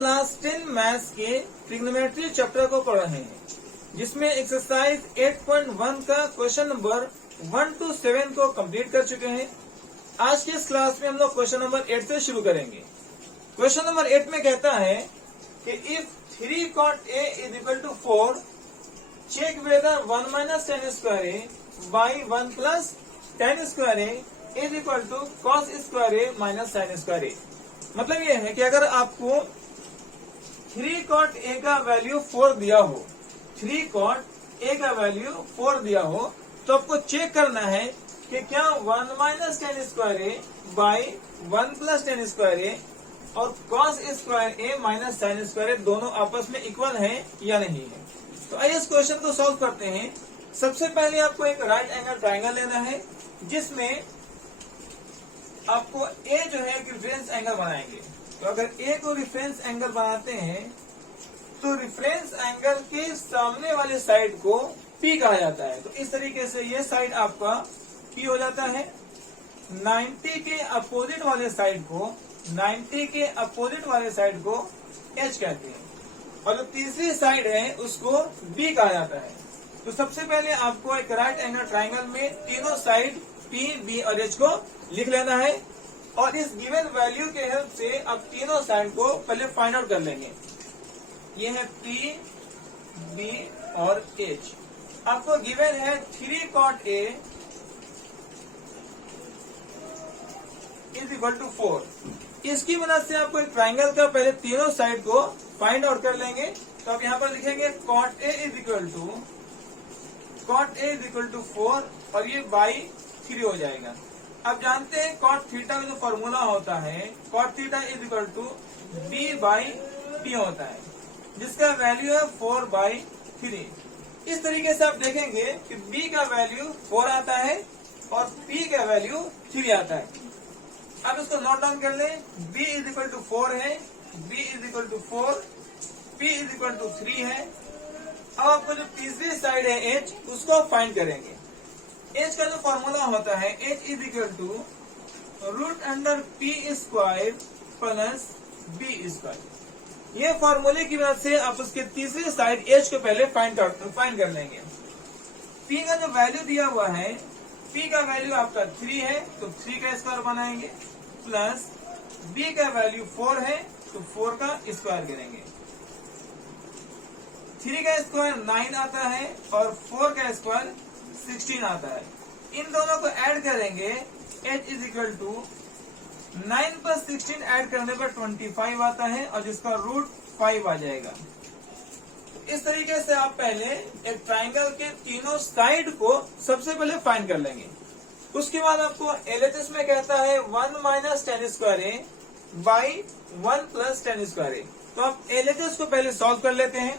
Class 10 maths के trigonometry chapter को पढ़ रहे हैं, जिसमें एक्सरसाइज 8.1 का क्वेश्चन नंबर 1 to 7 को कंप्लीट कर चुके हैं। आज के इस क्लास में हम लोग क्वेश्चन नंबर 8 से शुरू करेंगे। क्वेश्चन नंबर 8 में कहता है कि if 3 cot a is equal to 4, check whether 1 minus tan square a by 1 plus tan square a is equal to cos square a minus sin square a। मतलब ये है कि अगर आपको 3 cot a का वैल्यू 4 दिया हो, 3 cot a का वैल्यू 4 दिया हो, तो आपको चेक करना है कि क्या 1 minus tan square a by 1 plus tan square a और cos square a minus sin square a दोनों आपस में इक्वल हैं या नहीं है। तो आइए इस क्वेश्चन को सॉल्व करते हैं। सबसे पहले आपको एक राइट एंगल ट्राइंगल लेना है, जिसमें आपको a जो है एक रेफरेंस एंगल बनाएंगे। तो अगर a को रेफरेंस एंगल बनाते हैं तो रेफरेंस एंगल के सामने वाले साइड को P कहा जाता है। तो इस तरीके से ये साइड आपका P हो जाता है। 90 के अपोजिट वाले साइड को H कहते हैं, और जो तीसरी साइड है उसको B कहा जाता है। तो सबसे पहले आपको एक राइट एंगल ट्राइंगल में तीनों साइड P, B और H को लिख लेना है, और इस गिवन वैल्यू के हेल्प से आप तीनों साइड को पहले फाइंड आउट कर लेंगे। ये है P, B और H। आपको गिवन है 3 cot A is equal to 4। इसकी मदद से आपको एक ट्राइंगल का पहले तीनों साइड को फाइंड आउट कर लेंगे। तो आप यहाँ पर लिखेंगे cot A is equal to 4 और ये बाई 3 हो जाएगा। अब जानते हैं cot थीटा का जो फॉर्मूला होता है, cot theta is equal to B by P होता है, जिसका वैल्यू है 4/3। इस तरीके से आप देखेंगे कि B का वैल्यू 4 आता है और P का वैल्यू 3 आता है। अब इसको नोट डाउन कर लें। B इज इक्वल टू 4 है, B is equal to 4, P is equal to 3 है। अब आपको जो तीसरी साइड है H, उसको फाइंड करेंगे। H का जो फॉर्मूला होता है H is equal to √P² plus B²। ये फॉर्मूले की मदद से आप उसके तीसरी साइड H को पहले फाइंड कर लेंगे। P का जो वैल्यू दिया हुआ है, P का वैल्यू आपका 3 है तो 3 का स्क्वायर बनाएंगे, प्लस B का वैल्यू 4 है तो 4 का स्क्वायर करेंगे। 3 का स्क्वायर 9 आता है और 4 का स्क्वायर 16 आता है। इन दोनों को ऐड करेंगे, H इज इक्वल टू 9 पर 16 ऐड करने पर 25 आता है और जिसका रूट 5 आ जाएगा। इस तरीके से आप पहले एक ट्राइंगल के तीनों साइड को सबसे पहले फाइंड कर लेंगे। उसके बाद आपको LHS में कहता है 1 minus tan square a by 1 plus tan square a। तो आप LHS को पहले सॉल्व कर लेते हैं।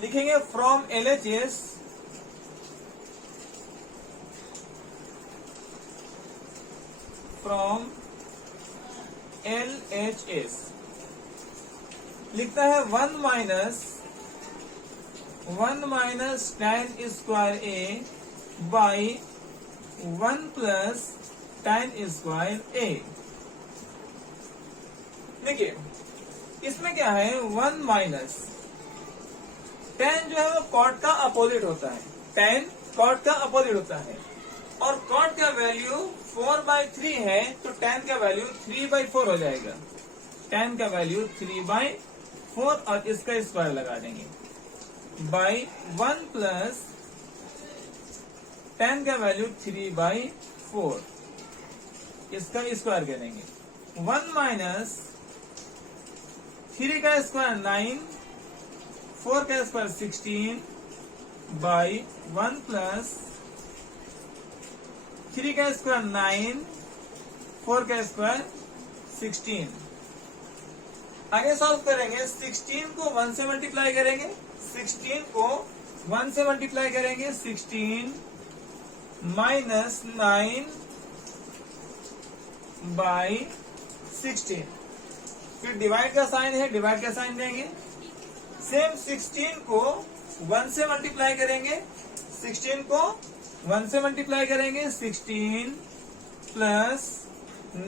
लिखेंगे फ्रॉम LHS लिखता है 1 minus tan square a by 1 plus tan square a। देखिए इसमें क्या है, 1 माइनस tan जो है वो cot का अपोजिट होता है, tan cot का अपोजिट होता है, और cot का वैल्यू 4/3 है तो tan का वैल्यू 3/4 हो जाएगा। tan का वैल्यू 3/4 और इसका स्क्वायर लगा देंगे, बाई 1 प्लस tan का वैल्यू 3/4, इसका स्क्वायर करेंगे। 1 माइनस 3 का स्क्वायर 9, 4 का स्क्वायर 16 बाई 1 प्लस 3 का स्क्वायर 9, 4 का स्क्वायर 16। आगे सॉल्व करेंगे। 16 को 1 से मल्टीप्लाई करेंगे, 16 माइनस 9 बाई 16। फिर डिवाइड का साइन है, डिवाइड का साइन देंगे। सेम 16 को 1 से मल्टीप्लाई करेंगे, 16 प्लस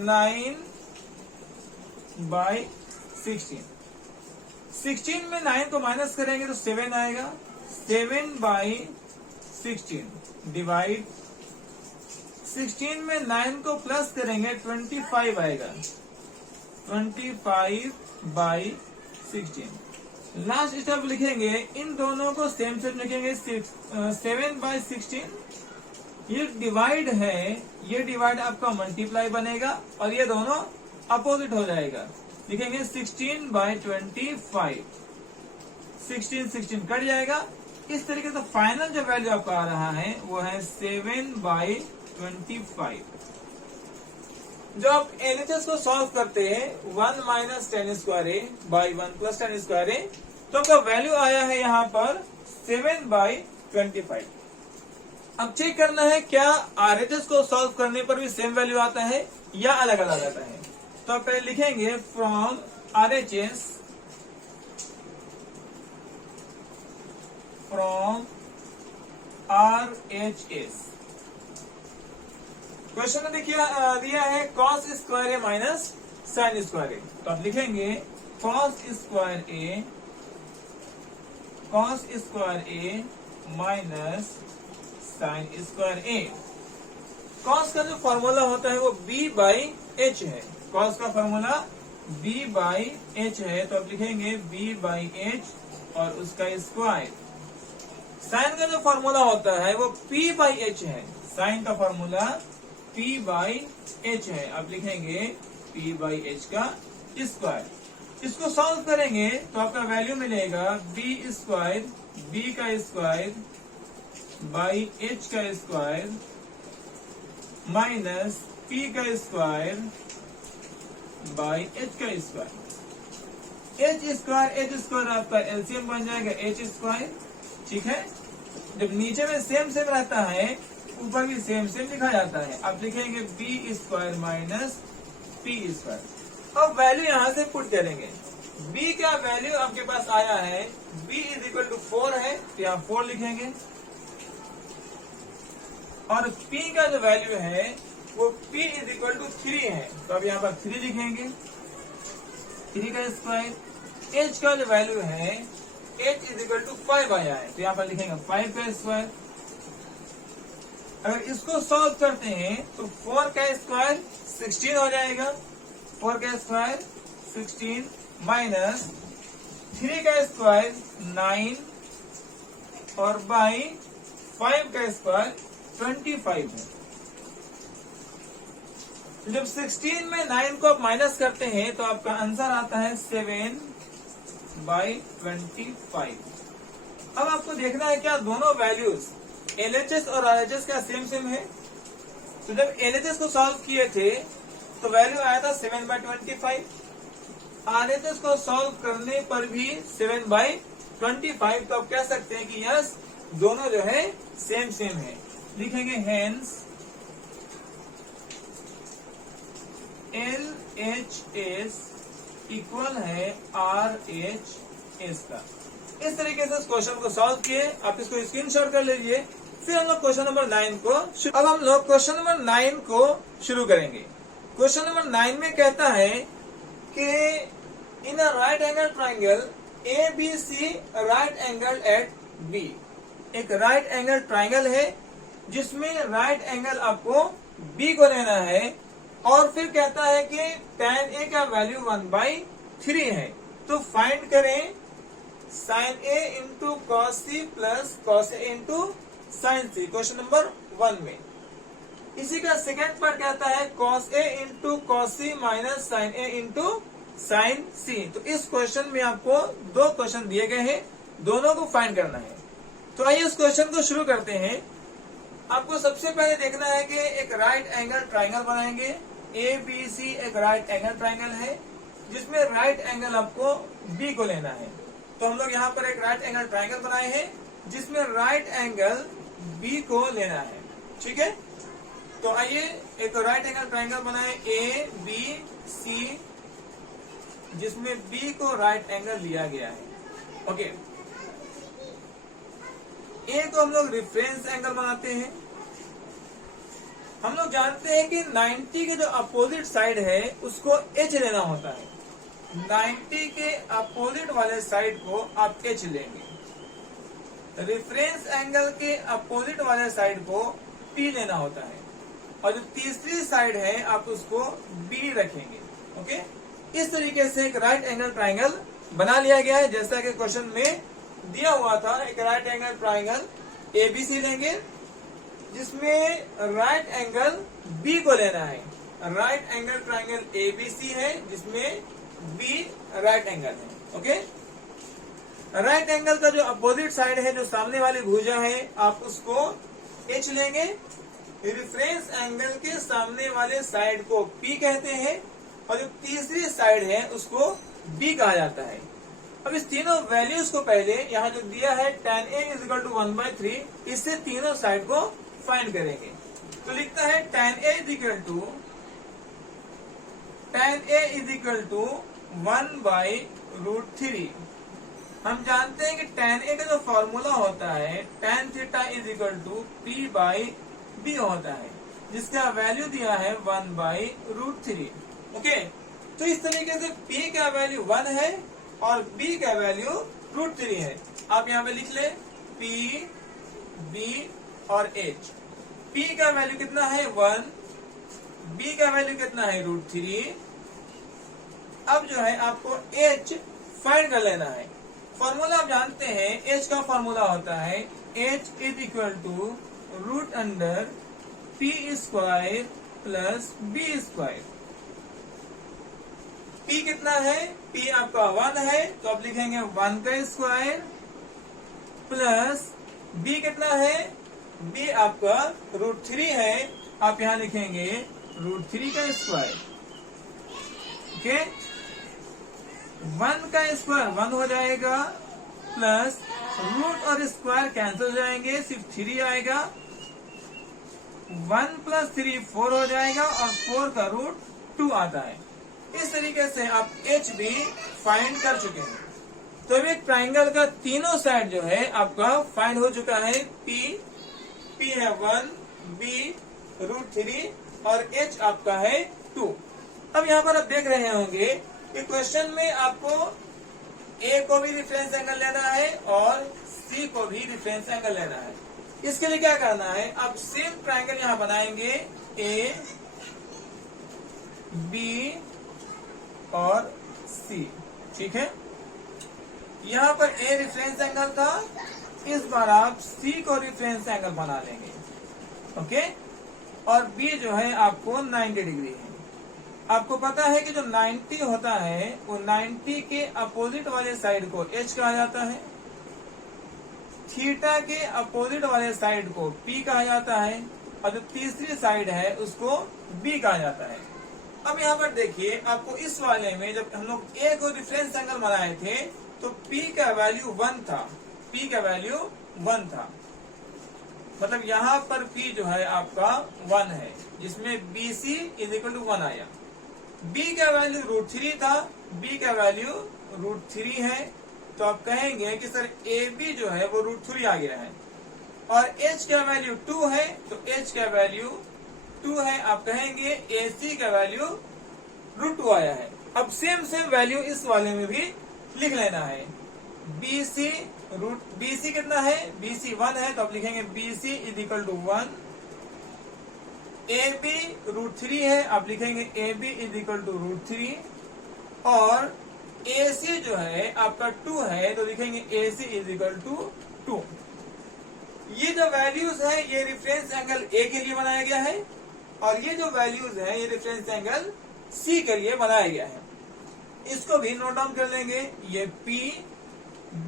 9 बाई 16। 16 में 9 को माइनस करेंगे तो 7 आएगा। 7 बाई 16 डिवाइड 16 में 9 को प्लस करेंगे 25 आएगा। 25 बाई 16। लास्ट स्टेप लिखेंगे, इन दोनों को सेम सेम लिखेंगे। 7 बाई 16 ये डिवाइड है, ये डिवाइड आपका मल्टीप्लाई बनेगा और ये दोनों अपोजिट हो जाएगा। लिखेंगे 16 बाई 25। 16 कट जाएगा। इस तरीके से फाइनल जो वैल्यू आपका आ रहा है वो है 7 बाई 25। जब आप LHS को सॉल्व करते हैं 1 minus 10 square a by 1 plus 10 square a, तो आपका वैल्यू आया है यहाँ पर 7 बाई 25। अब चेक करना है क्या RHS को सॉल्व करने पर भी सेम वैल्यू आता है या अलग अलग आता है। तो आप पहले लिखेंगे from RHS, from RHS। Question में देखिए दिया है cos square A minus sine square a. तो आप लिखेंगे कॉस स्क्वायर ए माइनस साइन स्क्वायर ए। कॉस का जो फॉर्मूला होता है वो b बाई एच है। कॉस का फॉर्मूला b बाई एच है, तो आप लिखेंगे b बाई एच और उसका स्क्वायर। साइन का जो फॉर्मूला होता है वो p बाई एच है। साइन का फॉर्मूला p बाई एच है, आप लिखेंगे p बाई एच का स्क्वायर। इसको सॉल्व करेंगे तो आपका वैल्यू मिलेगा b स्क्वायर, b का स्क्वायर बाई एच का स्क्वायर माइनस p का स्क्वायर बाई एच का स्क्वायर। एच स्क्वायर आपका एलसीएम बन जाएगा एच स्क्वायर। ठीक है, जब नीचे में सेम सेम रहता है ऊपर भी सेम सेम लिखा जाता है। आप लिखेंगे B square minus P square. अब वैल्यू यहाँ से पुट करेंगे। b का वैल्यू आपके पास आया है b इज इक्वल टू 4 है, तो यहाँ 4 लिखेंगे। और p का जो वैल्यू है वो p इज इक्वल टू 3 है, तो अब यहाँ पर 3 लिखेंगे। 3 का स्क्वायर। h का जो वैल्यू है h इज इक्वल टू 5 आया है, तो यहाँ पर लिखेंगे 5 का स्क्वायर। अगर इसको सॉल्व करते हैं तो 4 का स्क्वायर 16 हो जाएगा। 4 का स्क्वायर 16 माइनस 3 का स्क्वायर 9 और बाई 5 का स्क्वायर 25 है। जब 16 में 9 को आप माइनस करते हैं तो आपका आंसर आता है 7 बाई 25। अब आपको देखना है क्या दोनों वैल्यूज LHS और RHS का सेम सेम है। तो जब LHS को सॉल्व किए थे तो वैल्यू आया था 7 बाई 25। RHS को सॉल्व करने पर भी 7 बाई 25, तो आप कह सकते हैं कि यस दोनों जो है सेम सेम है। लिखेंगे हेंस LHS इक्वल है RHS का। इस तरीके से इस क्वेश्चन को सॉल्व किए। आप इसको स्क्रीनशॉट कर लीजिए। फिर हम लोग क्वेश्चन नंबर 9 को अब हम लोग क्वेश्चन नंबर 9 को शुरू करेंगे। क्वेश्चन नंबर 9 में कहता है कि in a right angle triangle ABC right angle at B। एक राइट एंगल ट्राइंगल है जिसमें राइट एंगल आपको B को लेना है और फिर कहता है कि tan A का वैल्यू 1/3 है। तो फाइंड करें sine A into cos C plus cos A into sine C। Question number 1 में इसी का सेकेंड पार्ट कहता है cos A into cos C minus sine A into sine C। तो इस क्वेश्चन में आपको 2 क्वेश्चन दिए गए हैं, दोनों को फाइंड करना है। तो आइए इस क्वेश्चन को शुरू करते हैं। आपको सबसे पहले देखना है कि एक राइट एंगल ट्राइंगल बनाएंगे। ABC एक राइट एंगल ट्राइंगल है जिसमें राइट एंगल आपको B को लेना है। तो हम लोग यहाँ पर एक राइट एंगल ट्राइंगल बनाए हैं जिसमें राइट एंगल B को लेना है। ठीक है, तो आइए एक राइट एंगल ट्राइंगल बनाए ABC जिसमें B को राइट एंगल लिया गया है। ओके, A को हम लोग रेफरेंस एंगल बनाते हैं। हम लोग जानते हैं कि 90 के जो अपोजिट साइड है उसको H लेना होता है। 90 के अपोजिट वाले साइड को आप एच लेंगे, रेफरेंस एंगल के अपोजिट वाले साइड को पी लेना होता है, और जो तीसरी साइड है आप उसको बी रखेंगे। ओके, इस तरीके से एक राइट एंगल ट्राइंगल बना लिया गया है, जैसा कि क्वेश्चन में दिया हुआ था। एक राइट एंगल ट्राइंगल एबीसी लेंगे, जिसमें राइट एंगल बी को लेना है। राइट एंगल ट्राइंगल एबीसी है, जिसमें बी राइट एंगल है। ओके, राइट एंगल का जो अपोजिट साइड है, जो सामने वाली भुजा है, आप उसको एच लेंगे। रेफरेंस एंगल के सामने वाले साइड को पी कहते हैं, और जो तीसरी साइड है उसको बी कहा जाता है। अब इस तीनों वैल्यूज को पहले यहाँ जो दिया है tan A = 1/3, इससे तीनों साइड को फाइंड करेंगे। तो लिखता है tan A = 1/√3। हम जानते हैं कि tan A का जो फॉर्मूला होता है tan θ = P/B होता है, जिसका वैल्यू दिया है 1/√3। ओके, तो इस तरीके से P का वैल्यू 1 है और B का वैल्यू √3 है। आप यहाँ पे लिख ले P, B और H। P का वैल्यू कितना है 1, B का वैल्यू कितना है √3। अब जो है आपको H फाइंड कर लेना है। फॉर्मूला आप जानते हैं, H का फॉर्मूला होता है H = √P² + B²। P कितना है? P आपका 1 है, तो आप लिखेंगे 1 का स्क्वायर, प्लस B कितना है? B आपका √3 है, आप यहाँ लिखेंगे √3 का स्क्वायर। ओके, 1 का स्क्वायर 1 हो जाएगा, प्लस रूट और स्क्वायर कैंसिल हो जाएंगे, सिर्फ 3 आएगा। 1 + 3 4 हो जाएगा, और 4 का रूट 2 आता है। इस तरीके से आप H भी फाइंड कर चुके हैं। तो अभी एक ट्राइंगल का तीनों साइड जो है आपका फाइंड हो चुका है। P है 1, B √3 और H आपका है 2। अब यहाँ पर आप देख रहे होंगे कि क्वेश्चन में आपको A को भी रेफरेंस एंगल लेना है और C को भी रेफरेंस एंगल लेना है। इसके लिए क्या करना है, आप सेम ट्राइंगल यहाँ बनाएंगे, A, B और C। ठीक है, यहाँ पर A रेफरेंस एंगल था, इस बार आप C को रेफरेंस एंगल बना लेंगे। ओके, और B जो है आपको 90 डिग्री है। आपको पता है कि जो 90 होता है वो 90 के अपोजिट वाले साइड को H कहा जाता है, थीटा के अपोजिट वाले साइड को P कहा जाता है, और जो तीसरी साइड है उसको B कहा जाता है। अब यहाँ पर देखिए, आपको इस वाले में जब हम लोग A को रेफरेंस एंगल बनाए थे तो P का वैल्यू 1 था, P का वैल्यू 1 था, मतलब यहाँ पर P जो है आपका 1 है, जिसमें BC = 1 आया। B का वैल्यू √3 था, B का वैल्यू √3 है, तो आप कहेंगे कि सर AB जो है वो √3 आ गया है, और H का वैल्यू 2 है, तो H का वैल्यू 2 है, आप कहेंगे AC का वैल्यू √2 आया है। अब सेम वैल्यू इस वाले में भी लिख लेना है। BC कितना है? BC 1 है, तो आप लिखेंगे BC = 1। AB √3 है, आप लिखेंगे AB = √3, और AC जो है आपका 2 है, तो लिखेंगे AC = 2। ये जो वैल्यूज है ये रेफरेंस एंगल A के लिए बनाया गया है, और ये जो वैल्यूज है ये रेफरेंस एंगल C के लिए बनाया गया है। इसको भी नोट डाउन कर लेंगे, ये P,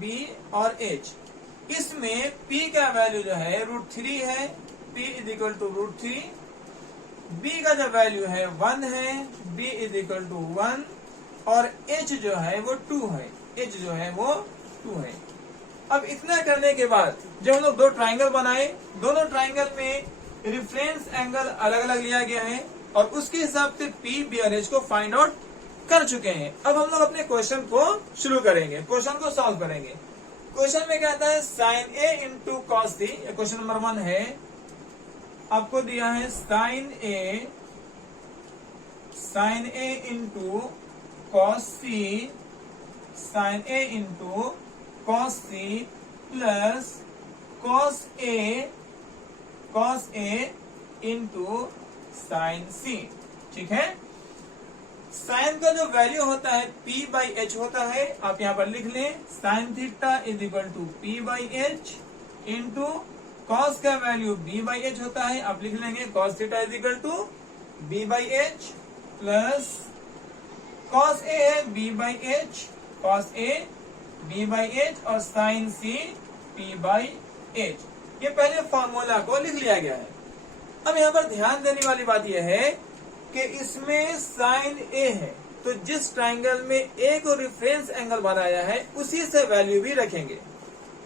B और H। इसमें P का वैल्यू जो है √3 है, P = √3। B का जो वैल्यू है 1 है, B = 1, और H जो है वो 2 है, H जो है वो 2 है। अब इतना करने के बाद जब हम लोग दो ट्राइंगल बनाए, दोनों ट्राइंगल में रेफरेंस एंगल अलग अलग लिया गया है, और उसके हिसाब से P, B और H को फाइंड आउट कर चुके हैं। अब हम लोग अपने क्वेश्चन को शुरू करेंगे, क्वेश्चन को सॉल्व करेंगे। क्वेश्चन में कहता है sin A × cos C, question number 1 है। आपको दिया है sin A × cos C sine A into cos C plus cos A into sine C. ठीक है, साइन का जो वैल्यू होता है P बाई एच होता है, आप यहाँ पर लिख लें sine theta is equal to P by H into cos का वैल्यू B बाई एच होता है, आप लिख लेंगे cos theta is equal to B by H plus cos A है B by H, cos A B by H और sine C P by H. ये पहले फॉर्मूला को लिख लिया गया है। अब यहाँ पर ध्यान देने वाली बात यह है कि इसमें साइन ए है, तो जिस ट्राइंगल में ए को रेफरेंस एंगल बनाया है उसी से वैल्यू भी रखेंगे।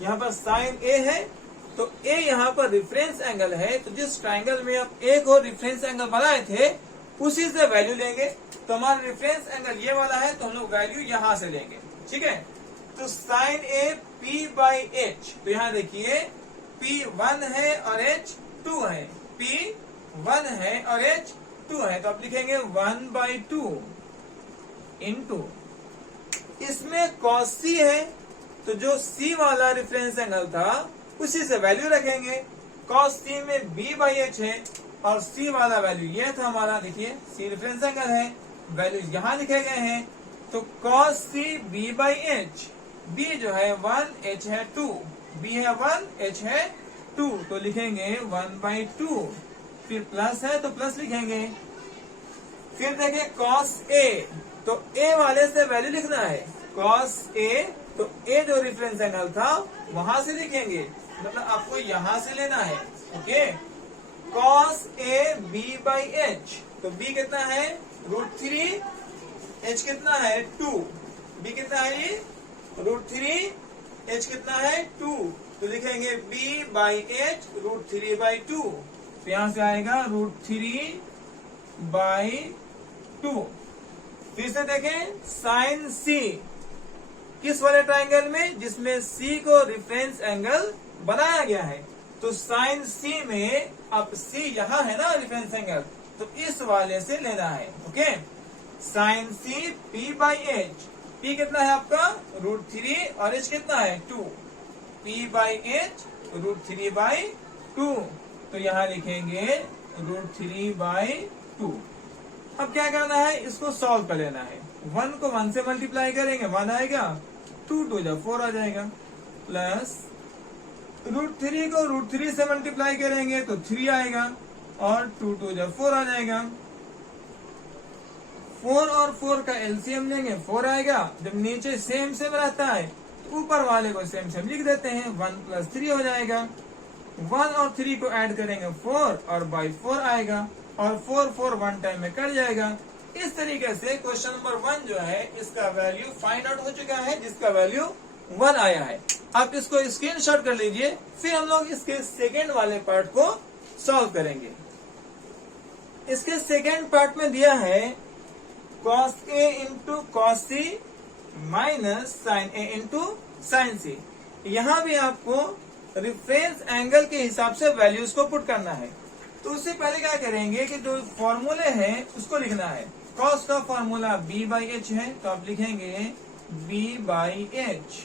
यहाँ पर साइन ए है तो ए यहाँ पर रेफरेंस एंगल है, तो जिस ट्राइंगल में आप ए को रेफरेंस एंगल बनाए थे उसी से वैल्यू लेंगे। तो हमारा रेफरेंस एंगल ये वाला है तो हम लोग वैल्यू यहाँ से लेंगे। ठीक है, तो sine A P by H, तो यहाँ देखिए P 1 है और H 2 है, P 1 है और H 2 है, तो आप लिखेंगे 1 बाई 2 इंटू इसमें कॉस सी है, तो जो C वाला रेफरेंस एंगल था उसी से वैल्यू रखेंगे। कॉस सी में B बाई एच है और C वाला वैल्यू ये था हमारा, देखिए C रेफरेंस एंगल है, वैल्यू यहाँ लिखे गए हैं। तो cos C B by H, B जो है 1, H है 2, B है 1, H है 2, तो लिखेंगे 1 बाई 2, फिर प्लस है तो प्लस लिखेंगे। फिर देखिए कॉस ए, तो ए वाले से वैल्यू लिखना है, कॉस ए, तो ए जो रेफरेंस एंगल था वहां से लिखेंगे, मतलब आपको यहां से लेना है। Okay, cos A B by H, तो B कितना है √3, H कितना है 2, B कितना है ये √3, H कितना है 2, तो लिखेंगे B बाई एच √3 बाई 2, तो यहां से आएगा √3 बाई 2। फिर से देखें साइन सी, किस वाले ट्राइंगल में, जिसमें C को रेफरेंस एंगल बनाया गया है, तो साइन सी में अब C यहाँ है ना रेफरेंस एंगल, तो इस वाले से लेना है। Okay, sine C P by H, P कितना है आपका √3 और H कितना है 2, P बाई एच √3 बाई 2, तो यहाँ लिखेंगे √3 बाई 2। अब क्या करना है, इसको सॉल्व कर लेना है। 1 को 1 से मल्टीप्लाई करेंगे 1 आएगा, 2 2 जा 4 आ जाएगा, प्लस √3 को √3 से मल्टीप्लाई करेंगे तो 3 आएगा और 2 2 जा 4 आ जाएगा। 4 और 4 का एलसीएम लेंगे 4 आएगा। जब नीचे सेम सेम रहता है तो ऊपर वाले को सेम सेम लिख देते हैं, 1 + 3 हो जाएगा। 1 और 3 को ऐड करेंगे 4 और बाई 4 आएगा और 4 4 1 टाइम में कट जाएगा। इस तरीके से क्वेश्चन नंबर 1 जो है इसका वैल्यू फाइंड आउट हो चुका है, जिसका वैल्यू 1 आया है। आप इसको स्क्रीनशॉट कर लीजिए, फिर हम लोग इसके सेकेंड वाले पार्ट को सॉल्व करेंगे। इसके सेकेंड पार्ट में दिया है cos A into cos C minus sine A into sine C. यहाँ भी आपको रेफरेंस एंगल के हिसाब से वैल्यूज को पुट करना है। तो उससे पहले क्या करेंगे कि जो फॉर्मूले हैं उसको लिखना है। कॉस का फॉर्मूला B बाई एच है, तो आप लिखेंगे B by H,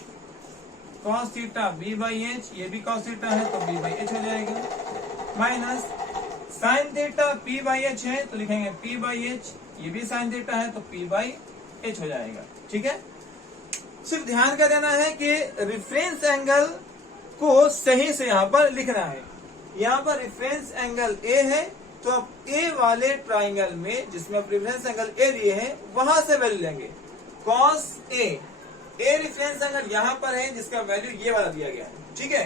cos theta B by H, ये भी कॉस थीटा है तो B बाई एच हो जाएगा, minus sine theta P by H है तो लिखेंगे P बाई एच, ये भी साइन थीटा है तो P बाई एच हो जाएगा। ठीक है, सिर्फ ध्यान कर देना है कि रेफरेंस एंगल को सही से यहाँ पर लिखना है। यहाँ पर रेफरेंस एंगल A है, तो आप A वाले ट्राइंगल में जिसमें आप रेफरेंस एंगल A दिए हैं वहां से वैल्यू लेंगे। कॉस A रेफरेंस एंगल यहाँ पर है जिसका वैल्यू ये वाला दिया गया है। ठीक है,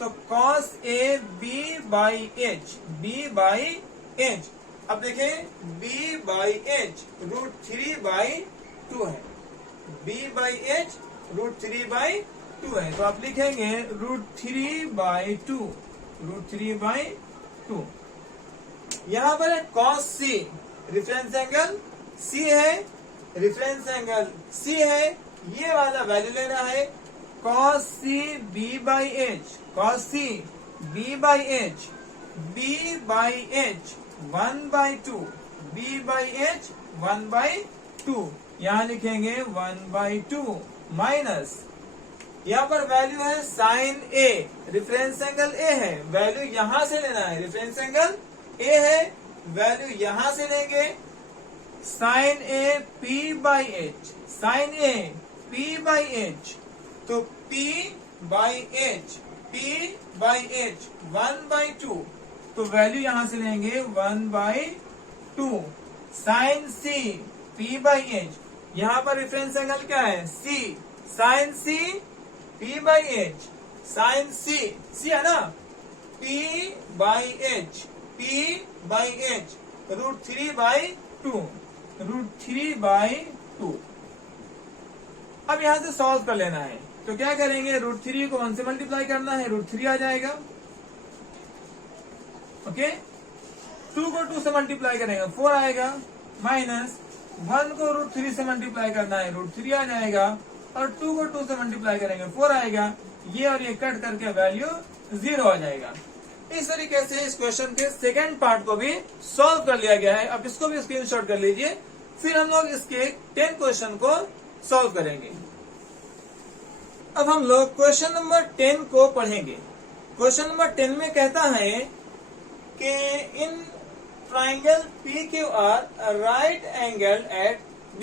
तो cos A B by H, B by H, अब देखें B बाई एच √3 बाई 2 है, B बाई एच √3 बाई 2 है, तो आप लिखेंगे √3 बाई 2, √3 बाई 2। यहाँ पर है cos C, reference angle C है, रेफरेंस एंगल C है, ये वाला वैल्यू लेना है। cos C B by H, cos C B by H, B by H 1 by 2, B by H 1 by 2, यहां लिखेंगे 1/2 माइनस, यहाँ पर वैल्यू है sine A, reference angle A है, वैल्यू यहां से लेना है, रेफरेंस एंगल ए है, वैल्यू यहां से लेंगे, sine A P by H, sine A P by H, तो P by H, P by H 1/2, तो वैल्यू यहां से लेंगे 1/2, sine C P by H, यहां पर रेफरेंस एंगल क्या है C, sine C P by H, sine C है ना, P by H, P by H √3/2, √3/2। अब यहां से सॉल्व कर लेना है, तो क्या करेंगे, √3 को 1 से मल्टीप्लाई करना है, √3 आ जाएगा। ओके, 2 को 2 से मल्टीप्लाई करेंगे 4 आएगा, माइनस 1 को √3 से मल्टीप्लाई करना है, √3 आ जाएगा, और 2 को 2 से मल्टीप्लाई करेंगे 4 आएगा, ये और ये कट करके वैल्यू 0 आ जाएगा। इस तरीके से इस क्वेश्चन के सेकंड पार्ट को भी सॉल्व कर लिया गया है। अब इसको भी स्क्रीनशॉट कर लीजिए, फिर हम लोग इसके 10 क्वेश्चन को सॉल्व करेंगे। अब हम लोग क्वेश्चन नंबर 10 को पढ़ेंगे। क्वेश्चन नंबर 10 में कहता है कि in triangle PQR right angle at B,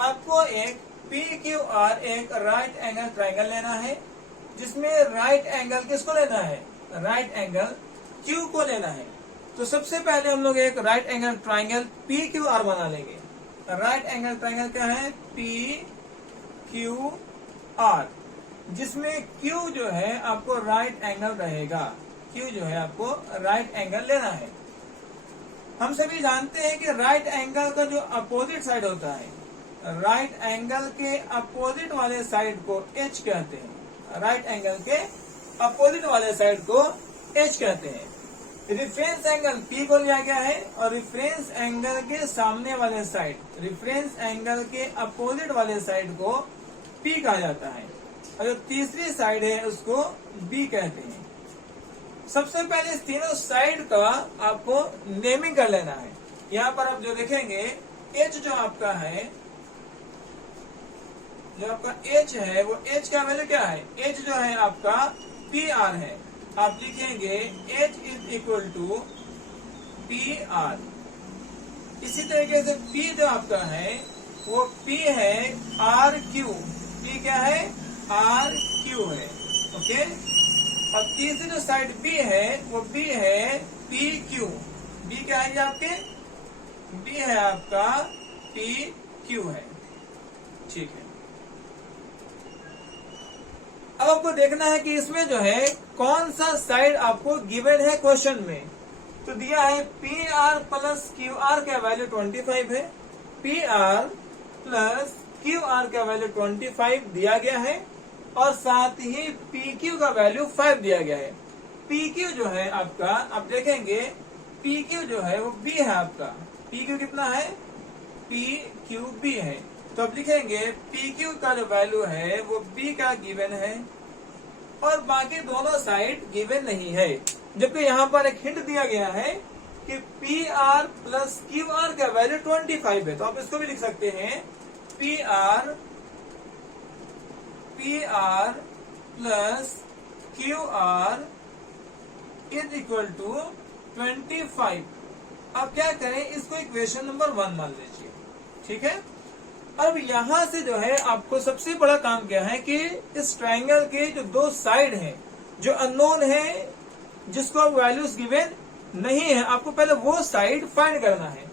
आपको एक PQR एक राइट एंगल ट्राइंगल लेना है, जिसमें राइट एंगल किसको लेना है, राइट एंगल Q को लेना है। तो सबसे पहले हम लोग एक राइट एंगल ट्राइंगल PQR बना लेंगे। राइट एंगल ट्राइंगल क्या है, PQR, जिसमें Q जो है आपको राइट एंगल रहेगा, Q जो है आपको राइट एंगल लेना है। हम सभी जानते हैं कि राइट एंगल का जो अपोजिट साइड होता है, राइट एंगल के अपोजिट वाले साइड को H कहते हैं, राइट एंगल के अपोजिट वाले साइड को H कहते हैं। रेफरेंस एंगल P को लिया गया है, और रेफरेंस एंगल के सामने वाले साइड, रेफरेंस एंगल के अपोजिट वाले साइड को P कहा जाता है, और जो तीसरी साइड है उसको B कहते हैं। सबसे पहले इस तीनों साइड का आपको नेमिंग कर लेना है। यहाँ पर आप जो देखेंगे H जो आपका है, जो आपका H है, वो H का वैल्यू क्या है, H जो है आपका PR है। आप लिखेंगे H is equal to PR। इसी तरीके से P जो आपका है वो P है RQ, P क्या है RQ है। ओके, और तीसरी जो साइड B है वो B है PQ, B क्या है आपके, B है आपका PQ है। ठीक है, अब आपको देखना है कि इसमें जो है कौन सा साइड आपको गिवन है क्वेश्चन में। तो दिया है PR प्लस QR का वैल्यू 25 है, PR प्लस QR का वैल्यू 25 दिया गया है, और साथ ही PQ का वैल्यू 5 दिया गया है। PQ जो है आपका, आप देखेंगे PQ जो है वो B है आपका, PQ कितना है, PQB है। तो अब लिखेंगे PQ का जो वैल्यू है वो B का गिवन है, और बाकी दोनों साइड गिवन नहीं है। जबकि यहाँ पर एक हिंट दिया गया है कि PR प्लस QR का वैल्यू 25 है, तो आप इसको भी लिख सकते हैं PR plus QR is equal to 25। अब क्या करें, इसको इक्वेशन नंबर 1 मान लीजिए। ठीक है, अब यहां से जो है आपको सबसे बड़ा काम क्या है कि इस ट्रायंगल के जो दो साइड हैं, जो अननोन है, जिसको वैल्यूज गिवन नहीं है, आपको पहले वो साइड फाइंड करना है।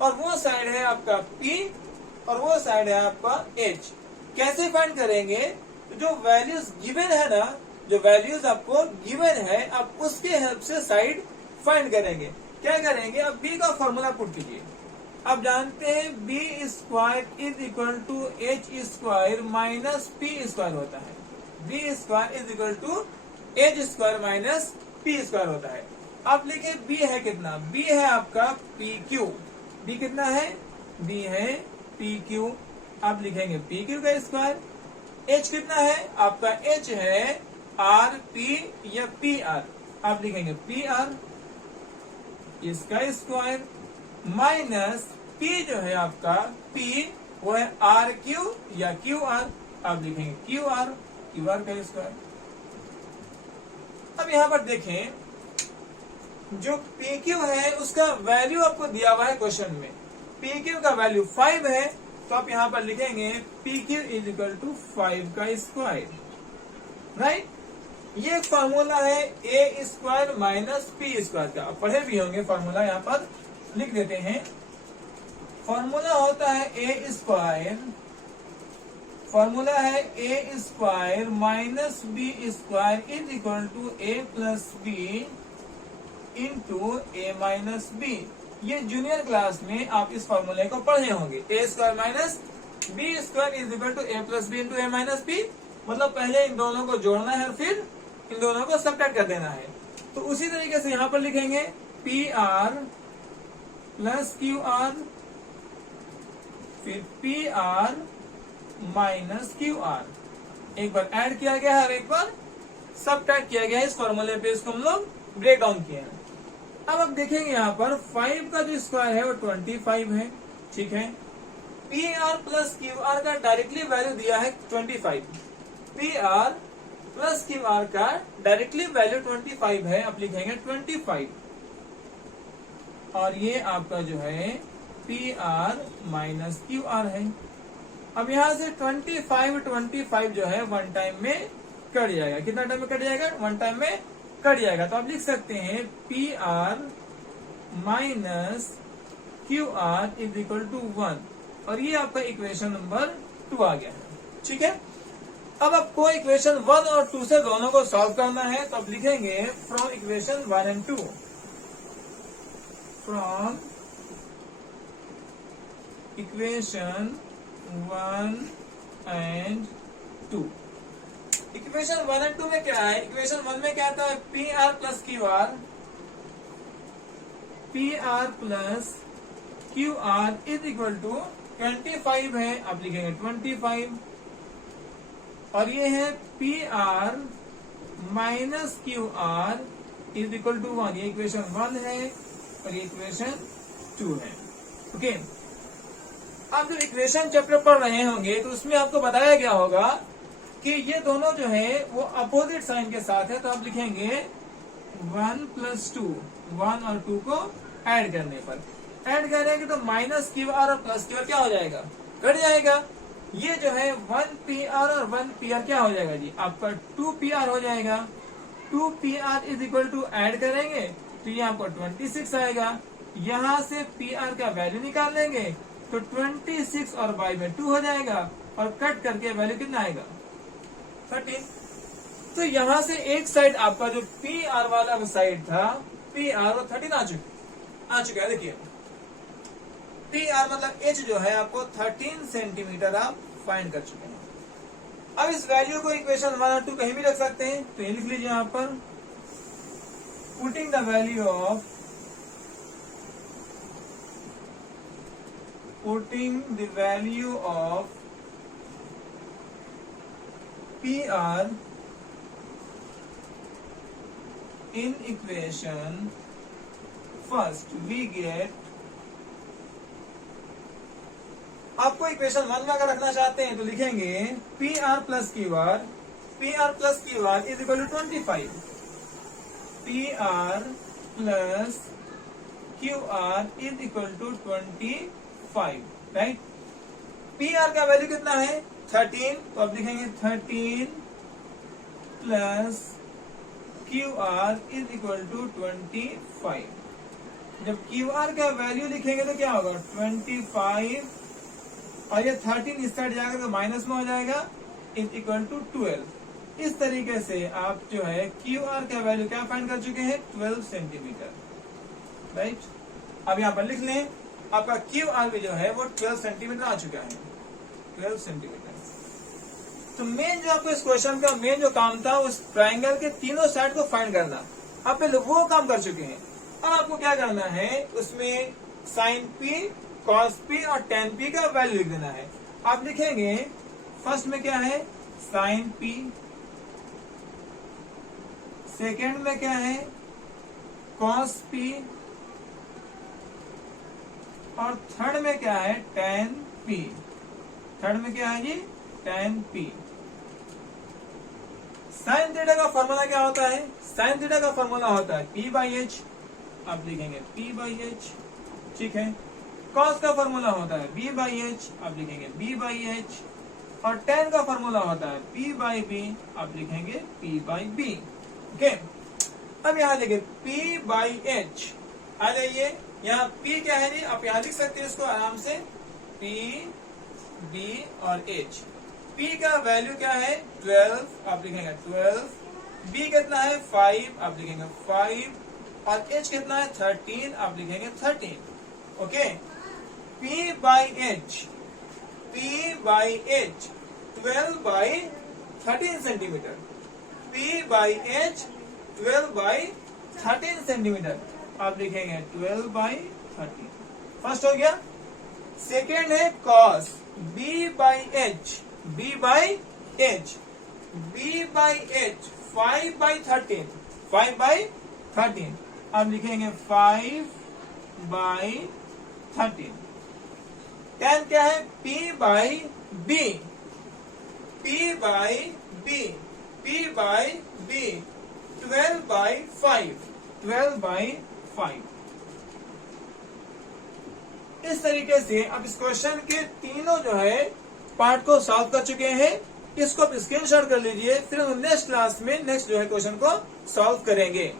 और वो साइड है आपका P, और वो साइड है आपका H। कैसे फाइंड करेंगे, जो वैल्यूज गिवन है ना, जो वैल्यूज आपको गिवन है, आप उसके हेल्प से साइड फाइंड करेंगे। क्या करेंगे, अब B का फॉर्मूला पुट कीजिए। आप जानते हैं B square is equal to H square minus P square होता है। B square is equal to H square minus P square होता है। आप लिखे B है कितना, B है आपका PQ। B कितना है, B है PQ। आप लिखेंगे PQ का स्क्वायर। H कितना है आपका, H है RP या PR। आप लिखेंगे PR इसका स्क्वायर, माइनस P जो है आपका P वो है आर क्यू या क्यू आर। आप लिखेंगे क्यू आर का स्क्वायर। अब यहां पर देखें, जो पी क्यू है उसका वैल्यू आपको दिया हुआ है क्वेश्चन में। पी क्यू का वैल्यू 5 है, तो आप यहां पर लिखेंगे P Q is equal to 5 का स्क्वायर, राइट। ये फॉर्मूला है ए स्क्वायर माइनस पी स्क्वायर का, आप पढ़े भी होंगे फॉर्मूला, यहां पर लिख देते हैं। फॉर्मूला होता है ए स्क्वायर, फॉर्मूला है ए square minus b square is equal to a plus b into a minus b. ये जूनियर क्लास में आप इस फॉर्मूले को पढ़े होंगे। A square minus b square is equal to a plus b into a minus b, मतलब पहले इन दोनों को जोड़ना है और फिर इन दोनों को सबट्रैक्ट कर देना है। तो उसी तरीके से यहां पर लिखेंगे p are plus Q r, फिर p are minus Q r. एक बार ऐड किया गया है और एक बार सबट्रैक्ट किया गया है इस फॉर्मूले पे, इसको हम लोग ब्रेक डाउन किए हैं। अब आप देखेंगे यहाँ पर 5 का जो स्क्वायर है वो 25 है, ठीक है। P are plus Q R का डायरेक्टली वैल्यू दिया है 25। P R plus Q R का डायरेक्टली वैल्यू 25 है, आप लिखेंगे 25। और ये आपका जो है P are minus Q R है। अब यहां से 25 जो है वन टाइम में कट जाएगा। कितना टाइम में कट जाएगा? वन टाइम में कट जाएगा। तो आप लिख सकते हैं P are minus Q R is equal to 1, और ये आपका इक्वेशन नंबर 2 आ गया है, ठीक है। अब आपको इक्वेशन 1 और 2 से दोनों को सॉल्व करना है, तो आप लिखेंगे from equation 1 and 2, from equation 1 and 2। Equation 1 and 2 में क्या है? इक्वेशन 1 में क्या आता है? P are plus Q R, P are plus Q R is equal to 25 है, आप लिखेंगे 25। और ये है P are minus Q R is equal to 1। ये इक्वेशन 1 है और ये इक्वेशन 2 है, ओके। आप जब इक्वेशन चैप्टर पढ़ रहे होंगे तो उसमें आपको बताया गया होगा कि ये दोनों जो है वो अपोजिट साइन के साथ है, तो आप लिखेंगे 1 प्लस 2, 1 और 2 को ऐड करने पर, ऐड करेंगे तो माइनस क्यू आर और प्लस क्यू आर क्या हो जाएगा? कट जाएगा। ये जो है 1 पी आर और 1 पी आर क्या हो जाएगा जी? आपका 2 पी आर हो जाएगा। 2 P R is equal to add करेंगे तो ये आपको 26 आएगा। यहां से पी आर का वैल्यू निकाल लेंगे तो 26 और बाई में 2 हो जाएगा, और कट करके वैल्यू कितना आएगा? 13। तो यहां से एक साइड आपका जो पी आर वाला साइड था, पी आर और 13 आ चुका है। देखिए पी आर मतलब एच जो है आपको 13 सेंटीमीटर आप फाइंड कर चुके हैं। अब इस वैल्यू को इक्वेशन 1 और 2 कहीं भी रख सकते हैं, तो ये लिख लीजिए यहां पर, putting the value of PR in equation first we get, आपको इक्वेशन 1 में अगर रखना चाहते हैं तो लिखेंगे PR plus Q R, PR plus Q R is equal to 25। PR plus Q R is equal to 25, right. PR का value कितना है? 13, तो आप लिखेंगे 13 plus Q R is equal to 25। जब क्यू आर का वैल्यू लिखेंगे तो क्या होगा? 25, और ये 13 इस साइड जाएगा तो माइनस में हो जाएगा, इज इक्वल टू 12। इस तरीके से आप जो है क्यू आर का वैल्यू क्या फाइंड कर चुके हैं? 12 सेंटीमीटर, राइट। अब यहाँ पर लिख लें, आपका क्यू आर भी जो है वो 12 सेंटीमीटर आ चुका है, 12 सेंटीमीटर। तो मेन जो आपको इस क्वेश्चन का मेन जो काम था उस ट्राइंगल के तीनों साइड को फाइंड करना, आप पहले वो काम कर चुके हैं। अब आपको क्या करना है, उसमें साइन पी, कॉस पी और टेन पी का वैल्यू लिख देना है। आप लिखेंगे फर्स्ट में क्या है? साइन पी, सेकेंड में क्या है? कॉस पी, और थर्ड में क्या है? Ten P. थर्ड में क्या है जी, tan p। साइन थीटा का फॉर्मूला क्या होता है, साइन थीटा का फॉर्मूला होता है p/h, आप लिखेंगे p/h, ठीक है। कॉस का फॉर्मूला होता है b/h, आप लिखेंगे b/h, और tan का फॉर्मूला होता है p/b, आप लिखेंगे p/b। ओके, अब यहाँ देखिए p/h, आ जाइए यहाँ p क्या है जी, आप यहाँ लिख सकते हैं इसको आराम से, p, b और h। p का वैल्यू क्या है 12, आप लिखेंगे 12, b कितना है 5, आप लिखेंगे 5, और h कितना है 13, आप लिखेंगे 13। Okay, p/h, p/h 12/13 centimetre, p/h 12/13 centimetre, आप लिखेंगे 12/13। फर्स्ट हो गया। सेकेंड है कॉस, b/h, b/h 5/13, 5/13, आप लिखेंगे 5/13। tan क्या है p/b, p/b 12/5, 12/5। इस तरीके से अब इस क्वेश्चन के तीनों जो है पार्ट को सॉल्व कर चुके हैं। इसको आप स्क्रीनशॉट कर लीजिए, फिर हम नेक्स्ट क्लास में नेक्स्ट जो है क्वेश्चन को सॉल्व करेंगे।